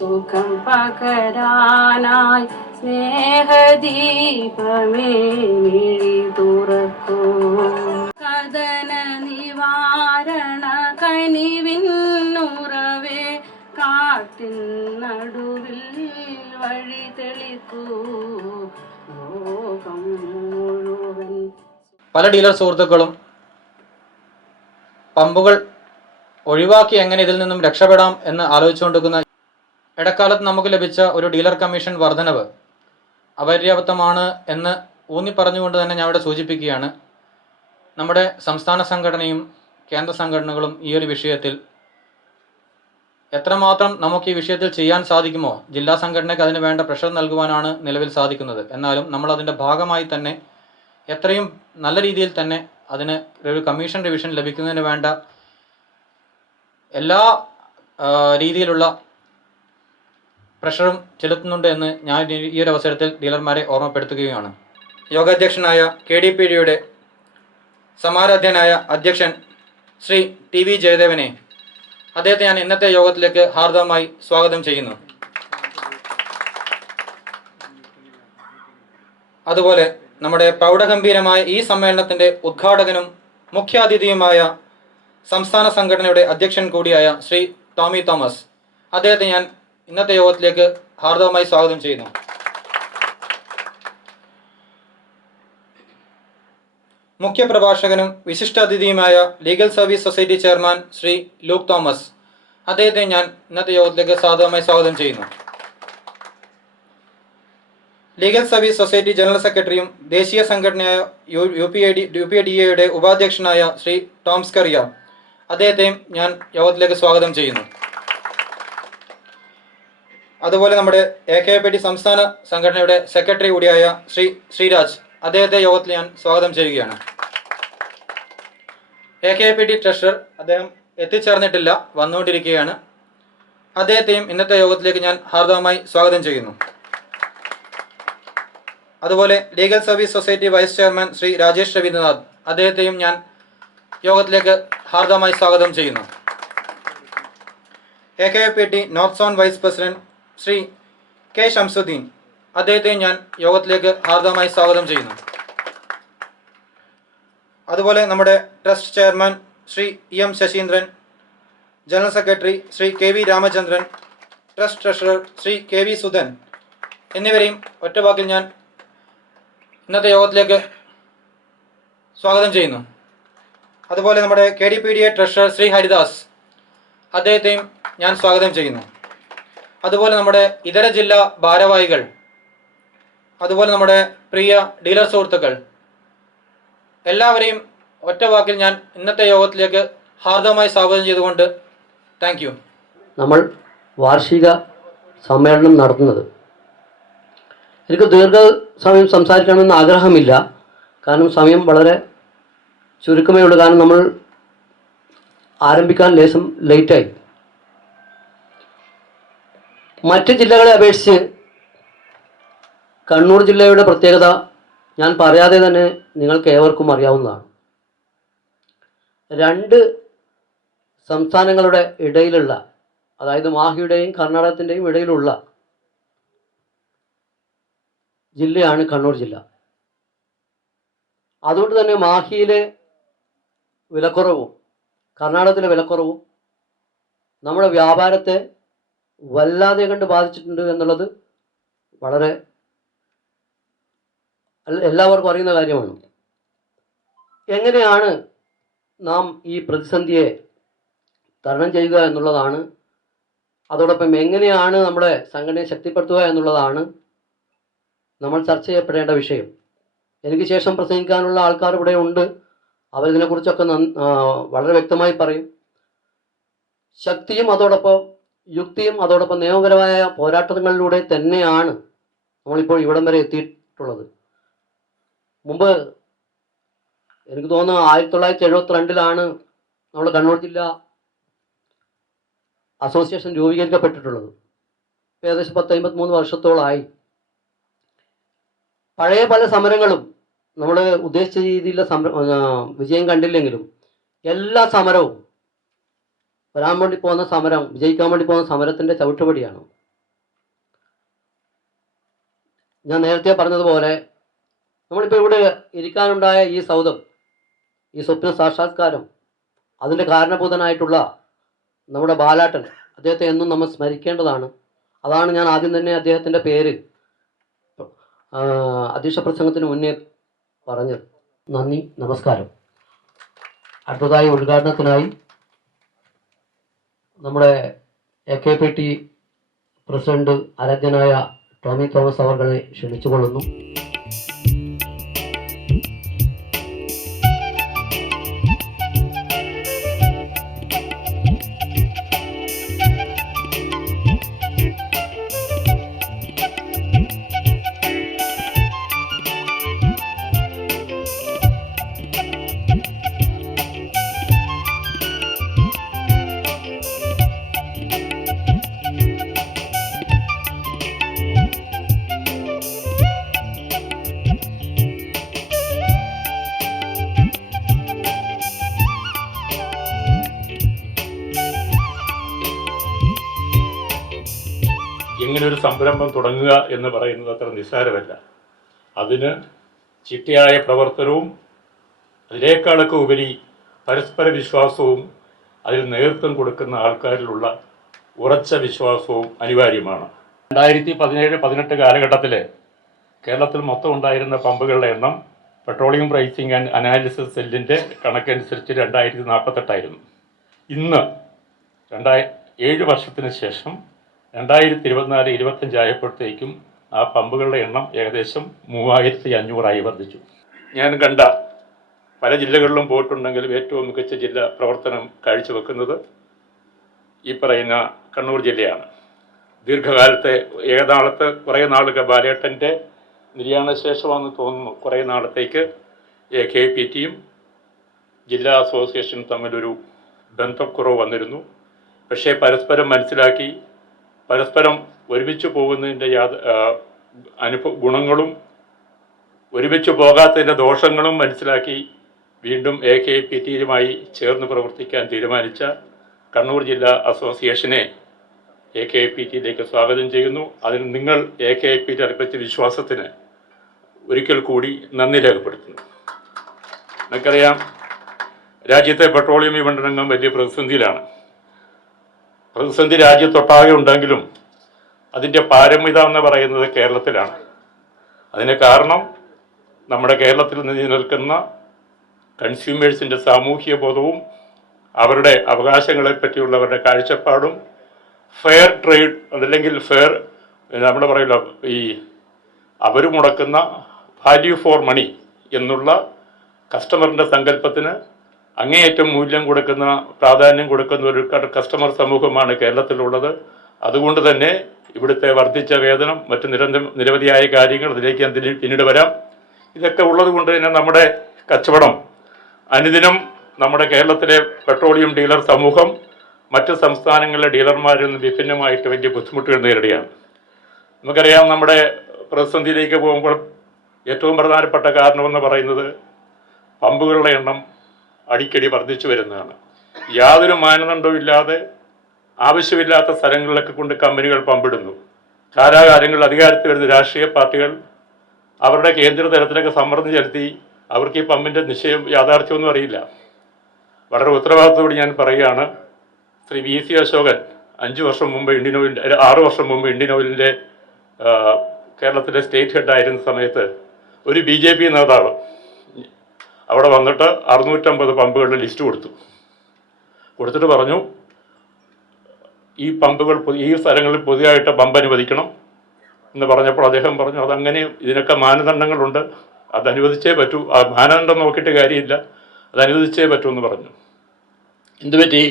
സുഖം പകരാനായി സ്നേഹദീപമേ മിഴി തുറക്കൂ. കഥന നിവാരണ കനിവിന്നുറവേ കാട്ടിൻ നടുവിൽ വഴി തെളിക്കൂ. ലോകം മുഴുവൻ. പല ഡീലർ സുഹൃത്തുക്കളും പമ്പുകൾ ഒഴിവാക്കി എങ്ങനെ ഇതിൽ നിന്നും രക്ഷപ്പെടാം എന്ന് ആലോചിച്ചുകൊണ്ടിരിക്കുന്ന ഇടക്കാലത്ത് നമുക്ക് ലഭിച്ച ഒരു ഡീലർ കമ്മീഷൻ വർധനവ് അപര്യാപ്തമാണ് എന്ന് ഊന്നി പറഞ്ഞുകൊണ്ട് തന്നെ ഞാൻ ഇവിടെ സൂചിപ്പിക്കുകയാണ്. നമ്മുടെ സംസ്ഥാന സംഘടനയും കേന്ദ്ര സംഘടനകളും ഈ ഒരു വിഷയത്തിൽ എത്രമാത്രം നമുക്ക് ഈ വിഷയത്തിൽ ചെയ്യാൻ സാധിക്കുമോ, ജില്ലാ സംഘടനയ്ക്ക് അതിന് വേണ്ട പ്രഷർ നൽകുവാനാണ് നിലവിൽ സാധിക്കുന്നത്. എന്നാലും നമ്മൾ അതിൻ്റെ ഭാഗമായി തന്നെ എത്രയും നല്ല രീതിയിൽ തന്നെ അതിന് ഒരു കമ്മീഷൻ റിവിഷൻ ലഭിക്കുന്നതിന് വേണ്ട എല്ലാ രീതിയിലുള്ള പ്രഷറും ചെലുത്തുന്നുണ്ട് എന്ന് ഞാൻ ഈ ഒരു അവസരത്തിൽ ഡീലർമാരെ ഓർമ്മപ്പെടുത്തുകയാണ്. യോഗാധ്യക്ഷനായ KDPD-യുടെ സമാരാധ്യനായ അധ്യക്ഷൻ ശ്രീ TV ജയദേവനെ, അദ്ദേഹത്തെ ഞാൻ ഇന്നത്തെ യോഗത്തിലേക്ക് ഹാർദവമായി സ്വാഗതം ചെയ്യുന്നു. അതുപോലെ നമ്മുടെ പ്രൗഢഗംഭീരമായ ഈ സമ്മേളനത്തിൻ്റെ ഉദ്ഘാടകനും മുഖ്യാതിഥിയുമായ സംസ്ഥാന സംഘടനയുടെ അധ്യക്ഷൻ കൂടിയായ ശ്രീ ടോമി തോമസ്, അദ്ദേഹത്തെ ഞാൻ ഇന്നത്തെ യോഗത്തിലേക്ക് ഹാർദവമായി സ്വാഗതം ചെയ്യുന്നു. മുഖ്യപ്രഭാഷകനും വിശിഷ്ടാതിഥിയുമായ legal service society chairman Shri Luke Thomas, അദ്ദേഹത്തെ ഞാൻ ഇന്നത്തെ യോഗത്തിലേക്ക് സാദരമായി സ്വാഗതം ചെയ്യുന്നു. ലീഗൽ സർവീസ് സൊസൈറ്റി ജനറൽ സെക്രട്ടറിയും ദേശീയ സംഘടനയായ UPDA-യുടെ ഉപാധ്യക്ഷനായ ശ്രീ ടോംസ് കറിയ, അദ്ദേഹത്തെയും ഞാൻ യോഗത്തിലേക്ക് സ്വാഗതം ചെയ്യുന്നു. അതുപോലെ നമ്മുടെ AKPD സംസ്ഥാന സംഘടനയുടെ സെക്രട്ടറി കൂടിയായ ശ്രീ ശ്രീരാജ്, അദ്ദേഹത്തെ യോഗത്തിൽ ഞാൻ സ്വാഗതം ചെയ്യുകയാണ്. AKPD ട്രഷറർ അദ്ദേഹം എത്തിച്ചേർന്നിട്ടില്ല, വന്നുകൊണ്ടിരിക്കുകയാണ്. അദ്ദേഹത്തെയും ഇന്നത്തെ യോഗത്തിലേക്ക് ഞാൻ ഹാർദവമായി സ്വാഗതം ചെയ്യുന്നു. അതുപോലെ legal service society vice chairman Shri Rajesh Raveendranath, അദ്ദേഹത്തെയും ഞാൻ യോഗത്തിലേക്ക് ഹാർദവമായി സ്വാഗതം ചെയ്യുന്നു. AKPD north zone vice president Shri K Shamsudheen, അദ്ദേഹത്തെയും ഞാൻ യോഗത്തിലേക്ക് ഹാർദവമായി സ്വാഗതം ചെയ്യുന്നു. അതുപോലെ നമ്മുടെ trust chairman Shri EM Sasheendran, general secretary Shri KV Ramachandran, trust treasurer Shri KV Sudhan എന്നിവരെയും ഒറ്റവാക്കിൽ ഞാൻ ഇന്നത്തെ യോഗത്തിലേക്ക് സ്വാഗതം ചെയ്യുന്നു. അതുപോലെ നമ്മുടെ KDPDA ട്രഷറർ ശ്രീ ഹരിദാസ്, അദ്ദേഹത്തെയും ഞാൻ സ്വാഗതം ചെയ്യുന്നു. അതുപോലെ നമ്മുടെ ഇതര ജില്ലാ ഭാരവാഹികൾ, അതുപോലെ നമ്മുടെ പ്രിയ ഡീലർ സുഹൃത്തുക്കൾ, എല്ലാവരെയും ഒറ്റവാക്കിൽ ഞാൻ ഇന്നത്തെ യോഗത്തിലേക്ക് ഹാർദവമായി സ്വാഗതം ചെയ്തുകൊണ്ട് താങ്ക് യു. നമ്മൾ വാർഷിക സമ്മേളനം നടത്തുന്നത്, എനിക്ക് ദീർഘസമയം സംസാരിക്കണമെന്ന് ആഗ്രഹമില്ല, കാരണം സമയം വളരെ ചുരുക്കമേ ഉള്ളൂ. കാരണം നമ്മൾ ആരംഭിക്കാൻ ലേശം ലേറ്റായി. മറ്റ് ജില്ലകളെ അപേക്ഷിച്ച് കണ്ണൂർ ജില്ലയുടെ പ്രത്യേകത ഞാൻ പറയാതെ തന്നെ നിങ്ങൾക്ക് ഏവർക്കും അറിയാവുന്നതാണ്. രണ്ട് സംസ്ഥാനങ്ങളുടെ ഇടയിലുള്ള, അതായത് മാഹിയുടെയും കർണാടകത്തിൻ്റെയും ഇടയിലുള്ള ജില്ലയാണ് കണ്ണൂർ ജില്ല. അതുകൊണ്ട് തന്നെ മാഹിയിലെ വിലക്കുറവും കർണാടകത്തിലെ വിലക്കുറവും നമ്മുടെ വ്യാപാരത്തെ വല്ലാതെ കണ്ട് ബാധിച്ചിട്ടുണ്ട് എന്നുള്ളത് വളരെ എല്ലാവർക്കും അറിയുന്ന കാര്യമാണ്. എങ്ങനെയാണ് നാം ഈ പ്രതിസന്ധിയെ തരണം ചെയ്യുക എന്നുള്ളതാണ്, അതോടൊപ്പം എങ്ങനെയാണ് നമ്മുടെ സംഘടനയെ ശക്തിപ്പെടുത്തുക എന്നുള്ളതാണ് നമ്മൾ ചർച്ച ചെയ്യപ്പെടേണ്ട വിഷയം. എനിക്ക് ശേഷം പ്രസംഗിക്കാനുള്ള ആൾക്കാർ ഇവിടെ ഉണ്ട്, അവരിതിനെക്കുറിച്ചൊക്കെ വളരെ വ്യക്തമായി പറയും. ശക്തിയും അതോടൊപ്പം യുക്തിയും അതോടൊപ്പം നിയമപരമായ പോരാട്ടങ്ങളിലൂടെ തന്നെയാണ് നമ്മളിപ്പോൾ ഇവിടം വരെ എത്തിയിട്ടുള്ളത്. മുമ്പ് എനിക്ക് തോന്നുന്നു 1972 നമ്മുടെ കണ്ണൂർ ജില്ലാ അസോസിയേഷൻ രൂപീകരിക്കപ്പെട്ടിട്ടുള്ളത്. ഏകദേശം 10-53 വർഷത്തോളമായി. പഴയ പല സമരങ്ങളും നമ്മൾ ഉദ്ദേശിച്ച രീതിയിലുള്ള വിജയം കണ്ടില്ലെങ്കിലും എല്ലാ സമരവും വരാൻ വേണ്ടി പോകുന്ന സമരം, വിജയിക്കാൻ വേണ്ടി പോകുന്ന സമരത്തിൻ്റെ ചവിട്ടുപടിയാണ്. ഞാൻ നേരത്തെ പറഞ്ഞതുപോലെ നമ്മളിപ്പോൾ ഇവിടെ ഇരിക്കാനുണ്ടായ ഈ സൗധം, ഈ സ്വപ്ന സാക്ഷാത്കാരം, അതിൻ്റെ കാരണഭൂതനായിട്ടുള്ള നമ്മുടെ ബാലാട്ടൻ, അദ്ദേഹത്തെ എന്നും നമ്മൾ സ്മരിക്കേണ്ടതാണ്. അതാണ് ഞാൻ ആദ്യം തന്നെ അദ്ദേഹത്തിൻ്റെ പേര് അധ്യക്ഷ പ്രസംഗത്തിന് മുന്നേ പറഞ്ഞത്. നന്ദി, നമസ്കാരം. അടുത്തതായി ഉദ്ഘാടനത്തിനായി നമ്മുടെ AKPT പ്രസിഡന്റ് ആരാധ്യനായ ടോമി തോമസ് അവർകളെ ക്ഷണിച്ചുകൊള്ളുന്നു. ഇങ്ങനൊരു സംരംഭം തുടങ്ങുക എന്ന് പറയുന്നത് അത്ര നിസ്സാരമല്ല. അതിന് ചിട്ടയായ പ്രവർത്തനവും അതിനേക്കാളൊക്കെ ഉപരി പരസ്പര വിശ്വാസവും അതിൽ നേതൃത്വം കൊടുക്കുന്ന ആൾക്കാരിലുള്ള ഉറച്ച വിശ്വാസവും അനിവാര്യമാണ്. 2017-18 കാലഘട്ടത്തിൽ കേരളത്തിൽ മൊത്തം ഉണ്ടായിരുന്ന പമ്പുകളുടെ എണ്ണം പെട്രോളിയം പ്രൈസിംഗ് ആൻഡ് അനാലിസിസ് സെല്ലിൻ്റെ കണക്കനുസരിച്ച് 2048 ആയിരുന്നു. ഇന്ന് 7 വർഷത്തിന് ശേഷം 2024-25 ആയപ്പോഴത്തേക്കും ആ പമ്പുകളുടെ എണ്ണം ഏകദേശം 3500 വർദ്ധിച്ചു. ഞാൻ കണ്ട പല ജില്ലകളിലും പോയിട്ടുണ്ടെങ്കിലും ഏറ്റവും മികച്ച ജില്ല പ്രവർത്തനം കാഴ്ചവെക്കുന്നത് ഈ പറയുന്ന കണ്ണൂർ ജില്ലയാണ്. ദീർഘകാലത്തെ ഏകനാളത്ത് കുറേ നാളുകൾ ബാലേട്ടൻ്റെ നിര്യാണശേഷമാണെന്ന് തോന്നുന്നു, കുറേ നാളത്തേക്ക് AKPTയും ജില്ലാ അസോസിയേഷനും തമ്മിലൊരു ബന്ധക്കുറവ് വന്നിരുന്നു. പക്ഷേ പരസ്പരം മനസ്സിലാക്കി, പരസ്പരം ഒരുമിച്ച് പോകുന്നതിൻ്റെ ഗുണങ്ങളും ഒരുമിച്ച് പോകാത്തതിൻ്റെ ദോഷങ്ങളും മനസ്സിലാക്കി വീണ്ടും AKPTയുമായി ചേർന്ന് പ്രവർത്തിക്കാൻ തീരുമാനിച്ച കണ്ണൂർ ജില്ലാ അസോസിയേഷനെ AKPTയിലേക്ക് സ്വാഗതം ചെയ്യുന്നു. അതിന് നിങ്ങൾ AKPT അർപ്പിച്ച വിശ്വാസത്തിന് ഒരിക്കൽ കൂടി നന്ദി രേഖപ്പെടുത്തുന്നു. നമുക്കറിയാം, രാജ്യത്തെ പെട്രോളിയം വിപണന രംഗം വലിയ പ്രതിസന്ധിയിലാണ്. പ്രതിസന്ധി രാജ്യത്തൊട്ടാകെ ഉണ്ടെങ്കിലും അതിൻ്റെ പാരമ്യത എന്ന് പറയുന്നത് കേരളത്തിലാണ്. അതിന് കാരണം നമ്മുടെ കേരളത്തിൽ നിലനിൽക്കുന്ന കൺസ്യൂമേഴ്സിൻ്റെ സാമൂഹ്യ ബോധവും അവരുടെ അവകാശങ്ങളെ പറ്റിയുള്ളവരുടെ കാഴ്ചപ്പാടും ഫെയർ ട്രേഡ്, അതല്ലെങ്കിൽ ഫെയർ നമ്മൾ പറയില്ല, ഈ അവർ മുടക്കുന്ന വാല്യൂ ഫോർ മണി എന്നുള്ള കസ്റ്റമറിൻ്റെ സങ്കല്പത്തിന് അങ്ങേയറ്റം മൂല്യം കൊടുക്കുന്ന, പ്രാധാന്യം കൊടുക്കുന്ന ഒരു കസ്റ്റമർ സമൂഹമാണ് കേരളത്തിലുള്ളത്. അതുകൊണ്ട് തന്നെ ഇവിടുത്തെ വർദ്ധിച്ച വേതനം, മറ്റ് നിരവധിയായ കാര്യങ്ങൾ, അതിലേക്ക് ഞാൻ പിന്നീട് വരാം. ഇതൊക്കെ ഉള്ളത് കൊണ്ട് തന്നെ നമ്മുടെ കച്ചവടം അനുദിനം നമ്മുടെ കേരളത്തിലെ പെട്രോളിയം ഡീലർ സമൂഹം മറ്റ് സംസ്ഥാനങ്ങളിലെ ഡീലർമാരിൽ നിന്ന് വിഭിന്നമായിട്ട് വലിയ ബുദ്ധിമുട്ടുകൾ നേരിടുകയാണ്. നമുക്കറിയാം, നമ്മുടെ പ്രതിസന്ധിയിലേക്ക് പോകുമ്പോൾ ഏറ്റവും പ്രധാനപ്പെട്ട കാരണമെന്ന് പറയുന്നത് പമ്പുകളുടെ എണ്ണം അടിക്കടി വർദ്ധിച്ചു വരുന്നതാണ്. യാതൊരു മാനദണ്ഡവും ഇല്ലാതെ ആവശ്യമില്ലാത്ത സ്ഥലങ്ങളിലൊക്കെ കൊണ്ട് കമ്പനികൾ പമ്പിടുന്നു. കാലാകാലങ്ങളിൽ അധികാരത്തിൽ വരുന്ന രാഷ്ട്രീയ പാർട്ടികൾ അവരുടെ കേന്ദ്ര തലത്തിലൊക്കെ സമ്മർദ്ദം ചെലുത്തി അവർക്ക് ഈ പമ്പിൻ്റെ യാഥാർത്ഥ്യമൊന്നും അറിയില്ല. വളരെ ഉത്തരവാദിത്തത്തോടെ ഞാൻ പറയുകയാണ്, ശ്രീ VC അശോകൻ 6 വർഷം മുമ്പ് ഇന്ത്യൻ ഓയിലിൻ്റെ കേരളത്തിലെ സ്റ്റേറ്റ് ഹെഡായിരുന്ന സമയത്ത് ഒരു BJP നേതാവ് അവിടെ വന്നിട്ട് 650 പമ്പുകളുടെ ലിസ്റ്റ് കൊടുത്തിട്ട് പറഞ്ഞു, ഈ പമ്പുകൾ ഈ സ്ഥലങ്ങളിൽ പുതിയതായിട്ട് പമ്പ് അനുവദിക്കണം എന്ന് പറഞ്ഞപ്പോൾ അദ്ദേഹം പറഞ്ഞു, അതങ്ങനെ ഇതിനൊക്കെ മാനദണ്ഡങ്ങളുണ്ട്, അത് അനുവദിച്ചേ പറ്റൂ, ആ മാനദണ്ഡം നോക്കിയിട്ട് കാര്യമില്ല, അത് അനുവദിച്ചേ പറ്റൂ എന്ന് പറഞ്ഞു. എന്തുപറ്റി?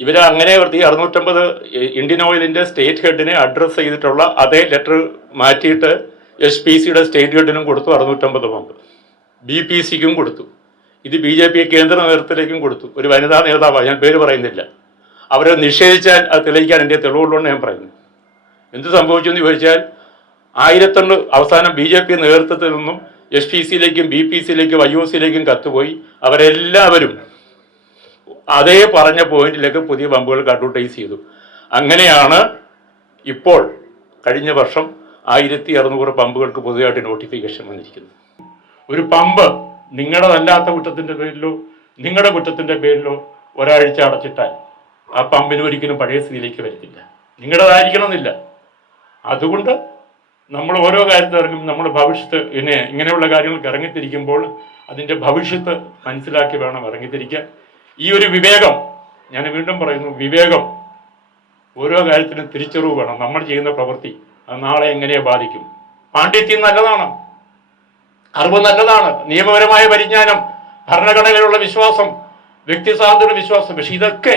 ഇവർ അങ്ങനെ ഈ 650 ഇന്ത്യൻ ഓയിലിൻ്റെ സ്റ്റേറ്റ് ഹെഡിനെ അഡ്രസ്സ് ചെയ്തിട്ടുള്ള അതേ ലെറ്റർ മാറ്റിയിട്ട് SPCയുടെ സ്റ്റേറ്റ് ഹെഡിനും കൊടുത്തു 650 പമ്പ്, BPCക്കും കൊടുത്തു, ഇത് BJP കേന്ദ്ര നേതൃത്വത്തിലേക്കും കൊടുത്തു. ഒരു വനിതാ നേതാവാണ്, ഞാൻ പേര് പറയുന്നില്ല, അവരെ നിഷേധിച്ചാൽ അത് തെളിയിക്കാൻ എൻ്റെ തെളിവുള്ളതെന്ന് ഞാൻ പറയുന്നു. എന്ത് സംഭവിച്ചു എന്ന് ചോദിച്ചാൽ 1001 അവസാനം BJP നേതൃത്വത്തിൽ നിന്നും SPCയിലേക്കും BPCയിലേക്കും IOCയിലേക്കും കത്തുപോയി. അവരെല്ലാവരും അതേ പറഞ്ഞ പോയിന്റിലേക്ക് പുതിയ പമ്പുകൾ അഡ്വർട്ടൈസ് ചെയ്തു. അങ്ങനെയാണ് ഇപ്പോൾ കഴിഞ്ഞ വർഷം 1600 പമ്പുകൾക്ക് പുതിയതായിട്ട് നോട്ടിഫിക്കേഷൻ വന്നിരിക്കുന്നു. ഒരു പമ്പ് നിങ്ങളുടേതല്ലാത്ത കുറ്റത്തിൻ്റെ പേരിലോ നിങ്ങളുടെ കുറ്റത്തിൻ്റെ പേരിലോ ഒരാഴ്ച അടച്ചിട്ടാൽ ആ പമ്പിന് ഒരിക്കലും പഴയ സ്ഥിതിയിലേക്ക് വരത്തില്ല. നിങ്ങളുടേതായിരിക്കണമെന്നില്ല. അതുകൊണ്ട് നമ്മൾ ഓരോ കാര്യത്തിൽ ഇറങ്ങും, നമ്മൾ ഭവിഷ്യത്ത് ഇങ്ങനെയുള്ള കാര്യങ്ങൾക്ക് ഇറങ്ങിത്തിരിക്കുമ്പോൾ അതിൻ്റെ ഭവിഷ്യത്ത് മനസ്സിലാക്കി വേണം ഇറങ്ങിത്തിരിക്കാൻ. ഈ ഒരു വിവേകം, ഞാൻ വീണ്ടും പറയുന്നു, വിവേകം, ഓരോ കാര്യത്തിനും തിരിച്ചറിവ് വേണം. നമ്മൾ ചെയ്യുന്ന പ്രവൃത്തി അത് നാളെ എങ്ങനെ ബാധിക്കും. പാണ്ഡിത്യം നല്ലതാണ്, അറിവ് നല്ലതാണ്, നിയമപരമായ പരിജ്ഞാനം, ഭരണഘടനയിലുള്ള വിശ്വാസം, വ്യക്തി സ്വാതന്ത്ര്യ വിശ്വാസം. പക്ഷെ ഇതൊക്കെ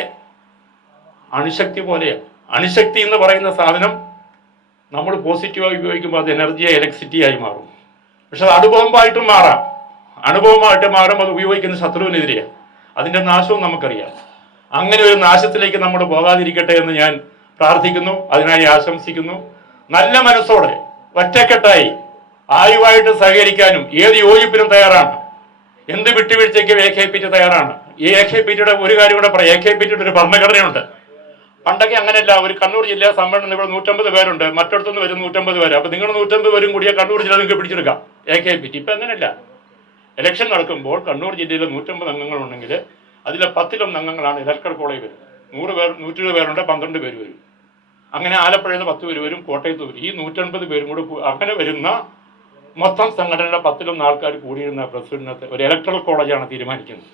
അണുശക്തി പോലെയാണ്. അണുശക്തി എന്ന് പറയുന്ന സാധനം നമ്മൾ പോസിറ്റീവായി ഉപയോഗിക്കുമ്പോൾ അത് എനർജിയായി ഇലക്ട്രിസിറ്റിയായി മാറും. പക്ഷെ അത് അണുബോംബായിട്ടും മാറാം. അണുബോംബായിട്ട് മാറുമ്പോൾ അത് ഉപയോഗിക്കുന്ന ശത്രുവിനെതിരെയാണ്. അതിൻ്റെ നാശവും നമുക്കറിയാം. അങ്ങനെ ഒരു നാശത്തിലേക്ക് നമ്മൾ പോകാതിരിക്കട്ടെ എന്ന് ഞാൻ പ്രാർത്ഥിക്കുന്നു, അതിനായി ആശംസിക്കുന്നു. നല്ല മനസ്സോടെ ഒറ്റക്കെട്ടായി ആയുവായിട്ട് സഹകരിക്കാനും ഏത് യോജിപ്പിനും തയ്യാറാണ്. എന്ത് വിട്ടുവീഴ്ചയ്ക്ക് AKP തയ്യാറാണ്. ഈ AKPയുടെ ഒരു കാര്യം കൂടെ പറയാം. AKPയുടെ ഒരു ഭരണഘടനയുണ്ട്. പണ്ടൊക്കെ അങ്ങനെയല്ല. ഒരു കണ്ണൂർ ജില്ലാ സമ്മേളനം ഇവിടെ 150 പേരുണ്ട്, മറ്റിടത്തുനിന്ന് വരും 150 പേര്. അപ്പൊ നിങ്ങൾ 150 പേരും കൂടിയ കണ്ണൂർ ജില്ല നിങ്ങൾക്ക് പിടിച്ചെടുക്കാം AKP. ഇപ്പൊ അങ്ങനെയല്ല. ഇലക്ഷൻ നടക്കുമ്പോൾ കണ്ണൂർ ജില്ലയിൽ 150 അംഗങ്ങളുണ്ടെങ്കിൽ അതിലെ 10 അംഗങ്ങളാണ് ഇലക്ടറൽ കോളേജ് വരും. 100 പേർ 120 പേരുണ്ട്, 12 പേര് വരും. അങ്ങനെ ആലപ്പുഴയിൽ നിന്ന് 10 പേര് വരും, കോട്ടയത്ത് വരും. ഈ 150 പേരും കൂടെ അങ്ങനെ വരുന്ന മൊത്തം സംഘടനയുടെ 10 ആൾക്കാർ കൂടിയിരുന്ന പ്രസിഡന്റ് ഒരു ഇലക്ടറൽ കോളേജാണ് തീരുമാനിക്കുന്നത്.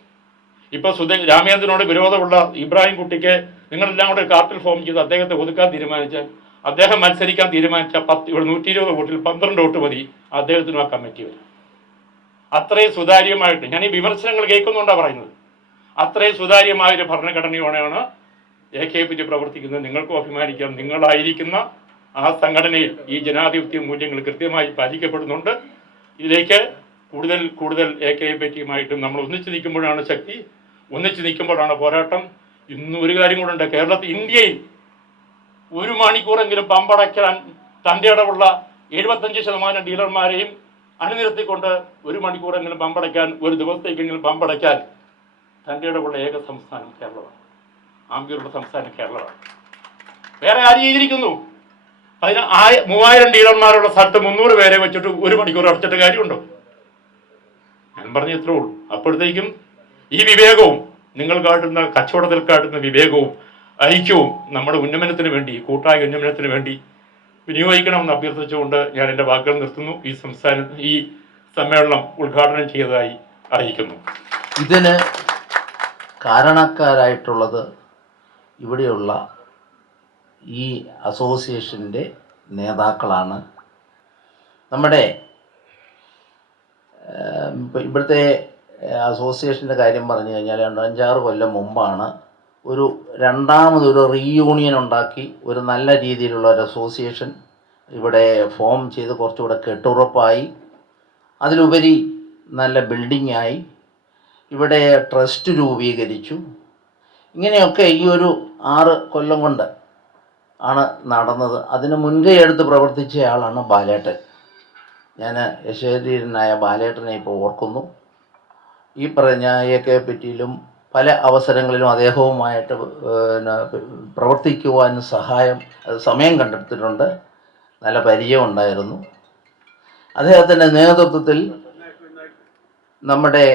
ഇപ്പൊ രാമേന്ദ്രനോട് വിരോധമുള്ള ഇബ്രാഹിം കുട്ടിക്ക് നിങ്ങളെല്ലാം കൂടെ കാർട്ടിൽ ഫോം ചെയ്ത് അദ്ദേഹത്തെ ഒതുക്കാൻ തീരുമാനിച്ചാൽ, അദ്ദേഹം മത്സരിക്കാൻ തീരുമാനിച്ച 120 വോട്ടിൽ 12 വോട്ട് മതി അദ്ദേഹത്തിനും ആ കമ്മിറ്റി വരും. അത്രയും സുതാര്യമായിട്ട്, ഞാൻ ഈ വിമർശനങ്ങൾ കേൾക്കുന്നുകൊണ്ടാണ് പറയുന്നത്, അത്രയും സുതാര്യമായൊരു ഭരണഘടനയോടെയാണ് AKP പ്രവർത്തിക്കുന്നത്. നിങ്ങൾക്കും അഭിമാനിക്കാം. നിങ്ങളായിരിക്കുന്ന ആ സംഘടനയിൽ ഈ ജനാധിപത്യ മൂല്യങ്ങൾ കൃത്യമായി പാലിക്കപ്പെടുന്നുണ്ട്. ഇതിലേക്ക് കൂടുതൽ കൂടുതൽ AKPയുമായിട്ടും നമ്മൾ ഒന്നിച്ച് നിൽക്കുമ്പോഴാണ് ശക്തി, ഒന്നിച്ച് നിൽക്കുമ്പോഴാണ് പോരാട്ടം. ഇന്ന് ഒരു കാര്യം കൂടെ ഉണ്ട്. ഇന്ത്യയിൽ 1 മണിക്കൂറെങ്കിലും പമ്പടയ്ക്കാൻ തൻ്റെ ഇടവുള്ള 75% ഡീലർമാരെയും അണിനിരത്തിക്കൊണ്ട് 1 മണിക്കൂറെങ്കിലും പമ്പടയ്ക്കാൻ, ഒരു ദിവസത്തേക്കെങ്കിലും പമ്പടയ്ക്കാൻ തൻ്റെ ഇടവുള്ള ഏക സംസ്ഥാനം കേരളമാണ്. ആംബിയുള്ള സംസ്ഥാനം കേരളമാണ്. വേറെ ആര് ചെയ്തിരിക്കുന്നു? അതിന് 3000 ഡീലർമാരുള്ള സ്ഥലത്ത് 300 പേരെ വെച്ചിട്ട് 1 മണിക്കൂർ അടച്ചിട്ട് കാര്യമുണ്ടോ? ഞാൻ പറഞ്ഞ ഇത്രേ ഉള്ളൂ. അപ്പോഴത്തേക്കും ഈ വിവേകവും നിങ്ങൾ കാട്ടുന്ന കച്ചവടത്തിൽ കാട്ടുന്ന വിവേകവും ഐക്യവും നമ്മുടെ ഉന്നമനത്തിന് വേണ്ടി, കൂട്ടായ ഉന്നമനത്തിന് വേണ്ടി വിനിയോഗിക്കണമെന്ന് അഭ്യർത്ഥിച്ചുകൊണ്ട് ഞാൻ എൻ്റെ വാക്കുകൾ നിർത്തുന്നു. ഈ സമ്മേളനം ഉദ്ഘാടനം ചെയ്തതായി അറിയിക്കുന്നു. ഇതിന് കാരണക്കാരായിട്ടുള്ളത് ഇവിടെയുള്ള ഈ അസോസിയേഷൻ്റെ നേതാക്കളാണ്. നമ്മുടെ ഇവിടുത്തെ അസോസിയേഷൻ്റെ കാര്യം പറഞ്ഞു കഴിഞ്ഞാൽ 5-6 കൊല്ലം മുമ്പാണ് രണ്ടാമതൊരു റീയൂണിയൻ ഉണ്ടാക്കി ഒരു നല്ല രീതിയിലുള്ള ഒരു അസോസിയേഷൻ ഇവിടെ ഫോം ചെയ്ത് കുറച്ചുകൂടെ കെട്ടുറപ്പായി, അതിലുപരി നല്ല ബിൽഡിങ്ങായി, ഇവിടെ ട്രസ്റ്റ് രൂപീകരിച്ചു. ഇങ്ങനെയൊക്കെ ഈ ഒരു 6 കൊല്ലം കൊണ്ട് ആണ് നടന്നത്. അതിന് മുൻകൈ എടുത്ത് പ്രവർത്തിച്ച ആളാണ് ബാലേട്ടൻ. ഞാൻ യശോധീരനായ ബാലേട്ടനെ ഇപ്പോൾ ഓർക്കുന്നു. ഈ പറഞ്ഞ AKPയിലും പല അവസരങ്ങളിലും അദ്ദേഹവുമായിട്ട് പ്രവർത്തിക്കുവാൻ സമയം കണ്ടെത്തിയിട്ടുണ്ട്. നല്ല പരിചയം ഉണ്ടായിരുന്നു. അദ്ദേഹത്തിൻ്റെ നേതൃത്വത്തിൽ നമ്മുടെ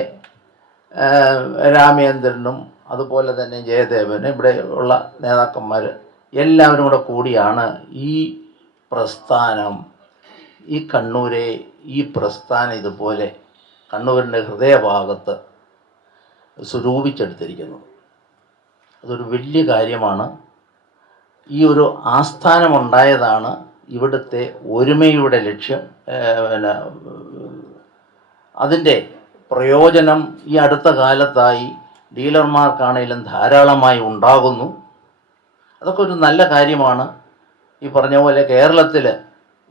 രാമേന്ദ്രനും അതുപോലെ തന്നെ ജയദേവനും ഇവിടെ ഉള്ള നേതാക്കന്മാർ എല്ലാവരും കൂടെ കൂടിയാണ് ഈ പ്രസ്ഥാനം, ഈ കണ്ണൂരെ ഈ പ്രസ്ഥാനം ഇതുപോലെ കണ്ണൂരിൻ്റെ ഹൃദയഭാഗത്ത് സ്വരൂപിച്ചെടുത്തിരിക്കുന്നത്. അതൊരു വലിയ കാര്യമാണ്. ഈ ഒരു ആസ്ഥാനമുണ്ടായതാണ് ഇവിടുത്തെ ഒരുമയുടെ ലക്ഷ്യം. അതിൻ്റെ പ്രയോജനം ഈ അടുത്ത കാലത്തായി ഡീലർമാർക്കാണെങ്കിലും ധാരാളമായി ഉണ്ടാകുന്നു. അതൊക്കെ ഒരു നല്ല കാര്യമാണ്. ഈ പറഞ്ഞ പോലെ കേരളത്തിൽ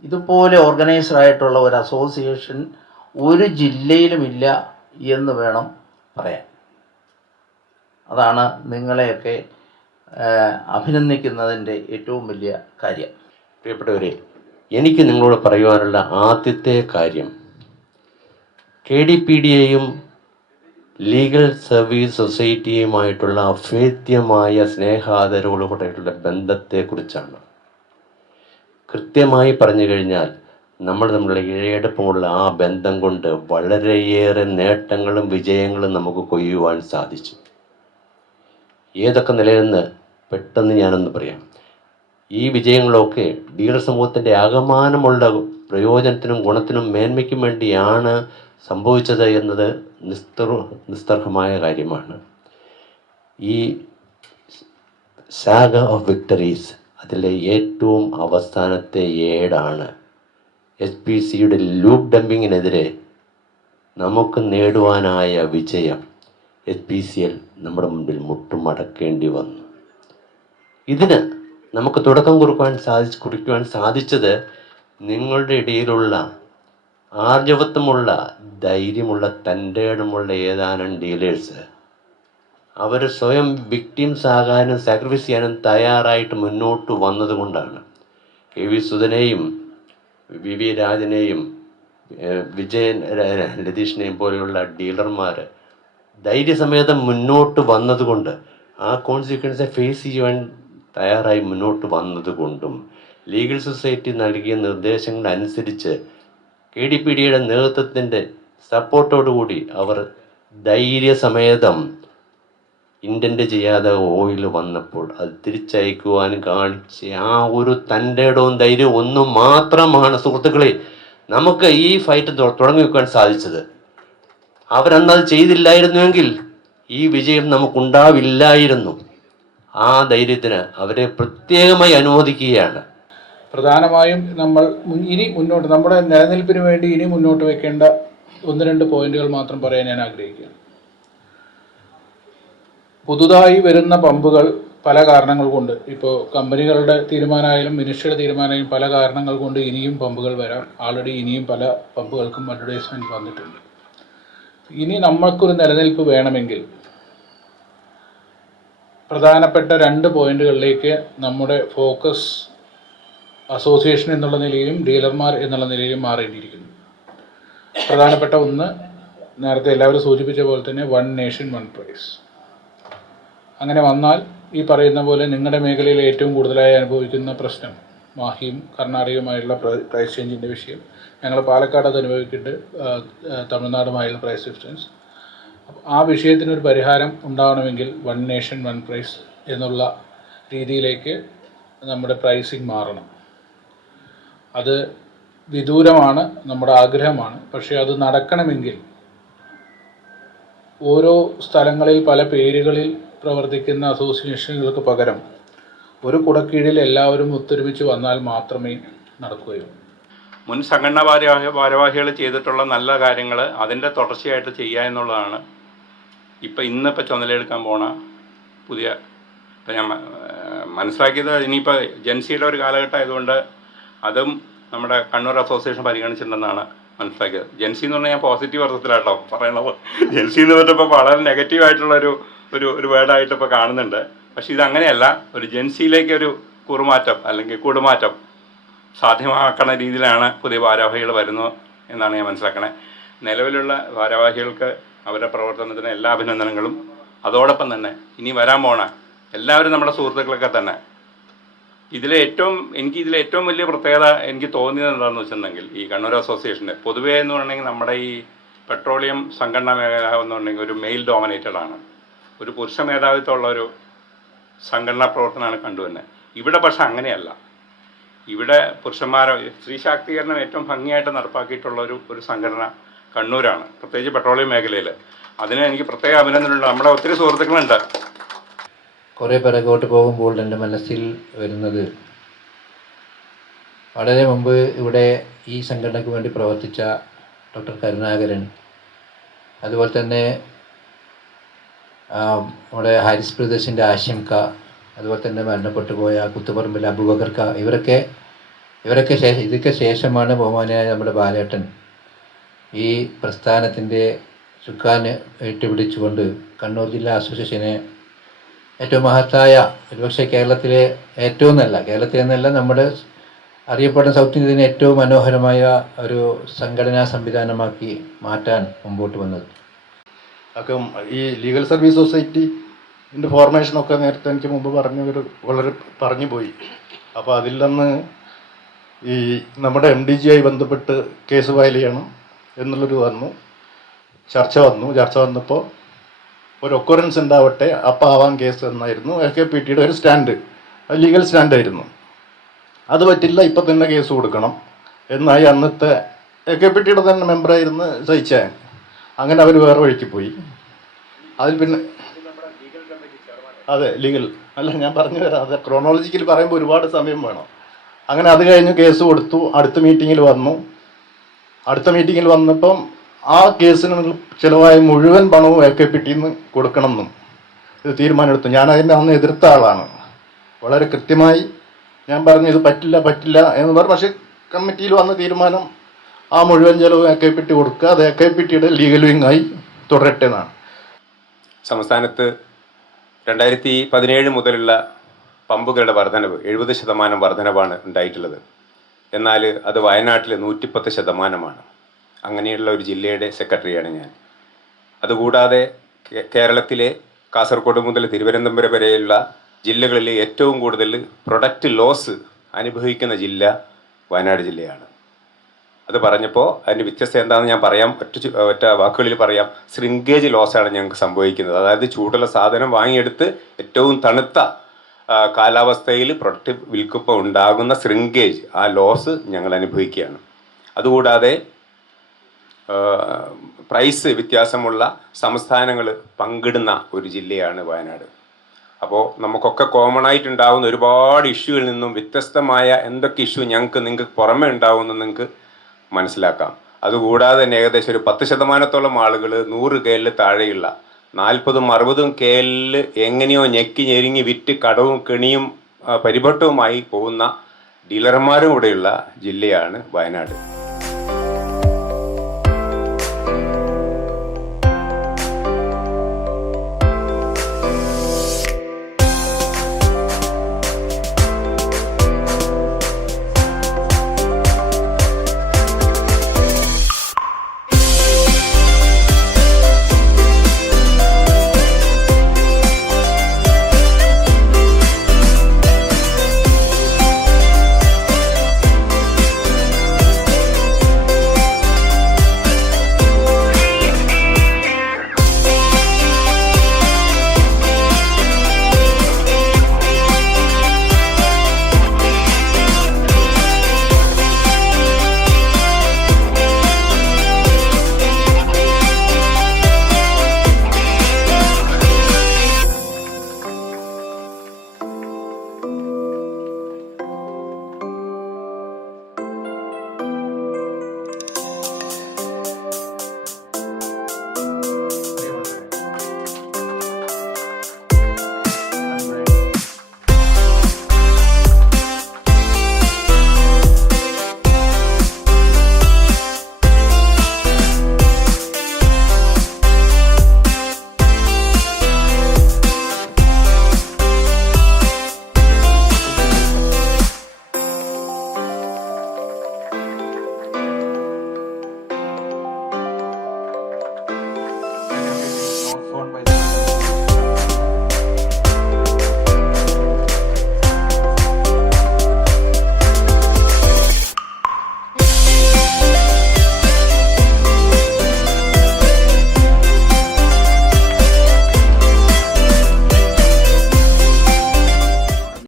ഇതുപോലെ ഓർഗനൈസ്ഡായിട്ടുള്ള ഒരു അസോസിയേഷൻ ഒരു ജില്ലയിലുമില്ല എന്ന് വേണം പറയാൻ. അതാണ് നിങ്ങളെയൊക്കെ അഭിനന്ദിക്കുന്നതിൻ്റെ ഏറ്റവും വലിയ കാര്യം. പ്രിയപ്പെട്ടവരെ, എനിക്ക് നിങ്ങളോട് പറയുവാനുള്ള ആദ്യത്തെ കാര്യം KDPDയെയും ലീഗൽ സർവീസ് സൊസൈറ്റിയുമായിട്ടുള്ള അഭേദ്യമായ സ്നേഹാദരവോടുകൂടെയുള്ള ബന്ധത്തെക്കുറിച്ചാണ്. കൃത്യമായി പറഞ്ഞു കഴിഞ്ഞാൽ നമ്മൾ തമ്മിലുള്ള ഇഴയെടുപ്പമുള്ള ആ ബന്ധം കൊണ്ട് വളരെയേറെ നേട്ടങ്ങളും വിജയങ്ങളും നമുക്ക് കൊയ്യുവാൻ സാധിച്ചു. ഏതൊക്കെ നിലയിലെന്ന് പെട്ടെന്ന് ഞാനൊന്ന് പറയാം. ഈ വിജയങ്ങളൊക്കെ ഡീലർ സമൂഹത്തിൻ്റെ ആകമാനമുള്ള പ്രയോജനത്തിനും ഗുണത്തിനും മേന്മയ്ക്കും വേണ്ടിയാണ് സംഭവിച്ചത് എന്നത് നിസ്തർഹമായ കാര്യമാണ്. ഈ സാഗ ഓഫ് വിക്ടറീസ് അതിലെ ഏറ്റവും അവസാനത്തെ ഏടാണ് HPCയുടെ ലൂപ്പ് ഡംപിങ്ങിനെതിരെ നമുക്ക് നേടുവാനായ വിജയം. HPCL നമ്മുടെ മുമ്പിൽ മുട്ടുമടക്കേണ്ടി വന്നു. ഇതിന് നമുക്ക് തുടക്കം കുറിക്കുവാൻ സാധിച്ചത് നിങ്ങളുടെ ഇടയിലുള്ള ആർജവത്വമുള്ള, ധൈര്യമുള്ള, തൻ്റെടമുള്ള ഏതാനും ഡീലേഴ്സ് അവർ സ്വയം വിക്ടിംസ് ആകാനും സാക്രിഫൈസ് ചെയ്യാനും തയ്യാറായിട്ട് മുന്നോട്ട് വന്നതുകൊണ്ടാണ്. KV സുധനെയും VV രാജനെയും വിജയൻ രതീഷിനെയും പോലെയുള്ള ഡീലർമാർ ധൈര്യസമേതം മുന്നോട്ട് വന്നതുകൊണ്ട്, ആ കോൺസിക്വൻസെ ഫേസ് ചെയ്യുവാൻ തയ്യാറായി മുന്നോട്ട് വന്നതുകൊണ്ടും, ലീഗൽ സൊസൈറ്റി നൽകിയ നിർദ്ദേശങ്ങളനുസരിച്ച് KDPDയുടെ നേതൃത്വത്തിൻ്റെ സപ്പോർട്ടോടുകൂടി അവർ ധൈര്യസമേതം ഇൻറ്റൻറ്റ് ചെയ്യാതെ ഓയിൽ വന്നപ്പോൾ അത് തിരിച്ചയക്കുവാനും കാണിച്ച ആ ഒരു തൻ്റെ ഇടവും ധൈര്യവും ഒന്നും മാത്രമാണ് സുഹൃത്തുക്കളെ നമുക്ക് ഈ ഫൈറ്റ് തുടങ്ങി വെക്കാൻ സാധിച്ചത്. അവരന്നത് ചെയ്തില്ലായിരുന്നുവെങ്കിൽ ഈ വിജയം നമുക്കുണ്ടാവില്ലായിരുന്നു. ആ ധൈര്യത്തിന് അവരെ പ്രത്യേകമായി അനുമോദിക്കുകയാണ്. പ്രധാനമായും നമ്മൾ ഇനി മുന്നോട്ട് നമ്മുടെ നിലനിൽപ്പിന് വേണ്ടി ഇനി മുന്നോട്ട് വെക്കേണ്ട 1-2 പോയിന്റുകൾ മാത്രം പറയാൻ ഞാൻ ആഗ്രഹിക്കുകയാണ്. പുതുതായി വരുന്ന പമ്പുകൾ പല കാരണങ്ങൾ കൊണ്ട്, ഇപ്പോൾ കമ്പനികളുടെ തീരുമാനമായാലും മിനിസ്ട്രിയുടെ തീരുമാനമായാലും പല കാരണങ്ങൾ കൊണ്ട് ഇനിയും പമ്പുകൾ വരാം. ആൾറെഡി ഇനിയും പല പമ്പുകൾക്കും അഡ്വർടൈസ്മെൻറ്റ് വന്നിട്ടുണ്ട്. ഇനി നമ്മൾക്കൊരു നിലനിൽപ്പ് വേണമെങ്കിൽ പ്രധാനപ്പെട്ട 2 പോയിന്റുകളിലേക്ക് നമ്മുടെ ഫോക്കസ് അസോസിയേഷൻ എന്നുള്ള നിലയിലും ഡീലർമാർ എന്നുള്ള നിലയിലും മാറേണ്ടിയിരിക്കുന്നു. പ്രധാനപ്പെട്ട ഒന്ന്, നേരത്തെ എല്ലാവരും സൂചിപ്പിച്ച പോലെ തന്നെ 1 നേഷൻ 1 പ്രൈസ്. അങ്ങനെ വന്നാൽ ഈ പറയുന്ന പോലെ നിങ്ങളുടെ മേഖലയിൽ ഏറ്റവും കൂടുതലായി അനുഭവിക്കുന്ന പ്രശ്നം മാഹിയും കർണാടകയുമായുള്ള പ്രൈസ് ചേഞ്ചിൻ്റെ വിഷയം, ഞങ്ങൾ പാലക്കാട് അത് അനുഭവിച്ചിട്ട് തമിഴ്നാടുമായുള്ള പ്രൈസ് ഡിഫറൻസ്. ആ വിഷയത്തിനൊരു പരിഹാരം ഉണ്ടാവണമെങ്കിൽ 1 നേഷൻ 1 പ്രൈസ് എന്നുള്ള രീതിയിലേക്ക് നമ്മുടെ പ്രൈസിങ് മാറണം. അത് വിദൂരമാണ്, നമ്മുടെ ആഗ്രഹമാണ്. പക്ഷേ അത് നടക്കണമെങ്കിൽ ഓരോ സ്ഥലങ്ങളിൽ പല പേരുകളിൽ പ്രവർത്തിക്കുന്ന അസോസിയേഷനുകൾക്ക് പകരം ഒരു കുടക്കീഴിൽ എല്ലാവരും ഒത്തൊരുമിച്ച് വന്നാൽ മാത്രമേ നടക്കുകയുള്ളൂ. മുൻ സംഘടനാ ഭാരവാഹികൾ ചെയ്തിട്ടുള്ള നല്ല കാര്യങ്ങൾ അതിൻ്റെ തുടർച്ചയായിട്ട് ചെയ്യുക എന്നുള്ളതാണ് ഇന്നിപ്പോൾ ചുമതലയെടുക്കാൻ പോണ പുതിയ. ഇപ്പം ഞാൻ മനസ്സിലാക്കിയത് ഇനിയിപ്പോൾ ജൻസിയുടെ ഒരു കാലഘട്ടം ആയതുകൊണ്ട് അതും നമ്മുടെ കണ്ണൂർ അസോസിയേഷൻ പരിഗണിച്ചിട്ടുണ്ടെന്നാണ് മനസ്സിലാക്കിയത്. ജൻസി എന്ന് പറഞ്ഞാൽ ഞാൻ പോസിറ്റീവ് അർത്ഥത്തിലാട്ടോ പറയണത്. ജൻസി എന്ന് പറഞ്ഞപ്പോൾ വളരെ നെഗറ്റീവായിട്ടുള്ളൊരു ഒരു വേർഡായിട്ട് ഇപ്പോൾ കാണുന്നുണ്ട്. പക്ഷേ ഇതങ്ങനെയല്ല. ഒരു ജൻസിയിലേക്ക് ഒരു കുറുമാറ്റം അല്ലെങ്കിൽ കൂടുമാറ്റം സാധ്യമാക്കുന്ന രീതിയിലാണ് പുതിയ ഭാരവാഹികൾ വരുന്നത് എന്നാണ് ഞാൻ മനസ്സിലാക്കണേ. നിലവിലുള്ള ഭാരവാഹികൾക്ക് അവരുടെ പ്രവർത്തനത്തിന് എല്ലാ അഭിനന്ദനങ്ങളും. അതോടൊപ്പം തന്നെ ഇനി വരാൻ പോണ എല്ലാവരും നമ്മുടെ സുഹൃത്തുക്കളൊക്കെ തന്നെ എനിക്കിതിലെ ഏറ്റവും വലിയ പ്രത്യേകത എനിക്ക് തോന്നിയത് എന്താണെന്ന് വെച്ചിട്ടുണ്ടെങ്കിൽ ഈ കണ്ണൂർ അസോസിയേഷൻ്റെ പൊതുവേ എന്ന് പറഞ്ഞിട്ടുണ്ടെങ്കിൽ നമ്മുടെ ഈ പെട്രോളിയം സംഘടനാ മേഖല എന്ന് പറഞ്ഞിട്ടുണ്ടെങ്കിൽ ഒരു മെയിൽ ഡോമിനേറ്റഡ് ആണ്. ഒരു പുരുഷ മേധാവിത്വമുള്ള ഒരു സംഘടനാ പ്രവർത്തനമാണ് കണ്ടുവരുന്നത്. ഇവിടെ പക്ഷെ അങ്ങനെയല്ല. ഇവിടെ പുരുഷന്മാരെ സ്ത്രീ ശാക്തീകരണം ഏറ്റവും ഭംഗിയായിട്ട് നടപ്പാക്കിയിട്ടുള്ള ഒരു സംഘടന കണ്ണൂരാണ്, പ്രത്യേകിച്ച് പെട്രോളിയം മേഖലയിൽ. അതിന് എനിക്ക് പ്രത്യേക അഭിനന്ദനമുണ്ട്. നമ്മുടെ ഒത്തിരി സുഹൃത്തുക്കളുണ്ട്. കുറേ പിറകോട്ട് പോകുമ്പോൾ എൻ്റെ മനസ്സിൽ വരുന്നത്, വളരെ മുമ്പ് ഇവിടെ ഈ സംഘടനയ്ക്ക് വേണ്ടി പ്രവർത്തിച്ച ഡോക്ടർ കരുണാകരൻ, അതുപോലെ തന്നെ നമ്മുടെ ഹാരിസ് പ്രദേശിൻ്റെ ആശംക, അതുപോലെ തന്നെ മരണപ്പെട്ടു പോയ കുത്തുപറമ്പിൽ അബൂബക്കർക്ക, ഇതൊക്കെ ശേഷമാണ് ബഹുമാനായ നമ്മുടെ ബാലേട്ടൻ ഈ പ്രസ്ഥാനത്തിൻ്റെ ചുക്കാൻ ഏറ്റുപിടിച്ചുകൊണ്ട് കണ്ണൂർ ജില്ലാ അസോസിയേഷനെ ഏറ്റവും മഹത്തായ, ഒരുപക്ഷെ കേരളത്തിലെ ഏറ്റവും നല്ല, കേരളത്തിലെന്നല്ല നമ്മുടെ അറിയപ്പെടുന്ന സൗത്ത് ഇന്ത്യയിലെ ഏറ്റവും മനോഹരമായ ഒരു സംഘടനാ സംവിധാനമാക്കി മാറ്റാൻ മുമ്പോട്ട് വന്നത്. ഒക്കെ ഈ ലീഗൽ സർവീസ് സൊസൈറ്റിൻ്റെ ഫോർമേഷനൊക്കെ നേരത്തെ എനിക്ക് മുമ്പ് വളരെ പറഞ്ഞു പോയി. അപ്പോൾ അതിൽ നിന്ന് ഈ നമ്മുടെ MDG ആയി ബന്ധപ്പെട്ട് കേസ് ഫയൽ ചെയ്യണം എന്നുള്ളൊരു ചർച്ച വന്നപ്പോൾ ഒരു ഒക്കറൻസ് ഉണ്ടാവട്ടെ അപ്പം ആവാം കേസ് എന്നായിരുന്നു AKPTയുടെ ഒരു സ്റ്റാൻഡ്, ലീഗൽ സ്റ്റാൻഡായിരുന്നു. അത് പറ്റില്ല, ഇപ്പം തന്നെ കേസ് കൊടുക്കണം എന്നായി അന്നത്തെ AKPTയുടെ തന്നെ മെമ്പറായിരുന്നു സഹിച്ചാൻ. അങ്ങനെ അവർ വേറെ വഴിക്ക് പോയി. അതിൽ പിന്നെ അതെ ലീഗൽ അല്ല, ഞാൻ പറഞ്ഞു തരാം, അത് ക്രോണോളജിക്കൽ പറയുമ്പോൾ ഒരുപാട് സമയം വേണം. അങ്ങനെ അത് കഴിഞ്ഞ് കേസ് കൊടുത്തു. അടുത്ത മീറ്റിങ്ങിൽ വന്നപ്പം ആ കേസിന് ചിലവായ മുഴുവൻ പണവും AKPTന്ന് കൊടുക്കണമെന്നും ഇത് തീരുമാനമെടുത്തു. ഞാൻ അതിൻ്റെ അന്ന് എതിർത്ത ആളാണ്. വളരെ കൃത്യമായി ഞാൻ പറഞ്ഞു ഇത് പറ്റില്ല എന്ന് പറഞ്ഞു. പക്ഷേ കമ്മിറ്റിയിൽ വന്ന തീരുമാനം ആ മുഴുവൻ ചിലവ് AKPT കൊടുക്കുക, അത് AKPTയുടെ ലീഗൽ വിങ്ങായി തുടരട്ടെ എന്നാണ്. സംസ്ഥാനത്ത് 2017 മുതലുള്ള പമ്പുകളുടെ വർധനവ് 70% വർധനവാണ് ഉണ്ടായിട്ടുള്ളത്. എന്നാൽ അത് വയനാട്ടിൽ 110%. അങ്ങനെയുള്ള ഒരു ജില്ലയുടെ സെക്രട്ടറിയാണ് ഞാൻ. അതുകൂടാതെ കേരളത്തിലെ കാസർഗോഡ് മുതൽ തിരുവനന്തപുരം വരെയുള്ള ജില്ലകളിൽ ഏറ്റവും കൂടുതൽ പ്രൊഡക്റ്റ് ലോസ് അനുഭവിക്കുന്ന ജില്ല വയനാട് ജില്ലയാണ്. അത് പറഞ്ഞപ്പോൾ അതിന് വ്യത്യസ്തത എന്താണെന്ന് ഞാൻ പറയാം. ഒറ്റ വാക്കുകളിൽ പറയാം, ശ്രിങ്കേജ് ലോസാണ് ഞങ്ങൾക്ക് സംഭവിക്കുന്നത്. അതായത് ചൂടുള്ള സാധനം വാങ്ങിയെടുത്ത് ഏറ്റവും തണുത്ത കാലാവസ്ഥയിൽ പ്രൊഡക്റ്റ് വിൽക്കുമ്പോൾ ഉണ്ടാകുന്ന ശ്രിങ്കേജ്, ആ ലോസ് ഞങ്ങൾ അനുഭവിക്കുകയാണ്. അതുകൂടാതെ പ്രൈസ് വ്യത്യാസമുള്ള സംസ്ഥാനങ്ങൾ പങ്കിടുന്ന ഒരു ജില്ലയാണ് വയനാട്. അപ്പോൾ നമുക്കൊക്കെ കോമൺ ആയിട്ടുണ്ടാകുന്ന ഒരുപാട് ഇഷ്യൂവിൽ നിന്നും വ്യത്യസ്തമായ എന്തൊക്കെ ഇഷ്യൂ നിങ്ങൾക്ക് പുറമെ ഉണ്ടാകുമെന്ന് നിങ്ങൾക്ക് മനസ്സിലാക്കാം. അതുകൂടാതെ തന്നെ ഏകദേശം ഒരു 10% ആളുകൾ 100 KL താഴെയുള്ള 40-60 KL എങ്ങനെയോ ഞെക്കി ഞെരുങ്ങി വിറ്റ് കടവും കെണിയും പരിഭട്ടവുമായി പോകുന്ന ഡീലർമാരും കൂടെയുള്ള ജില്ലയാണ് വയനാട്.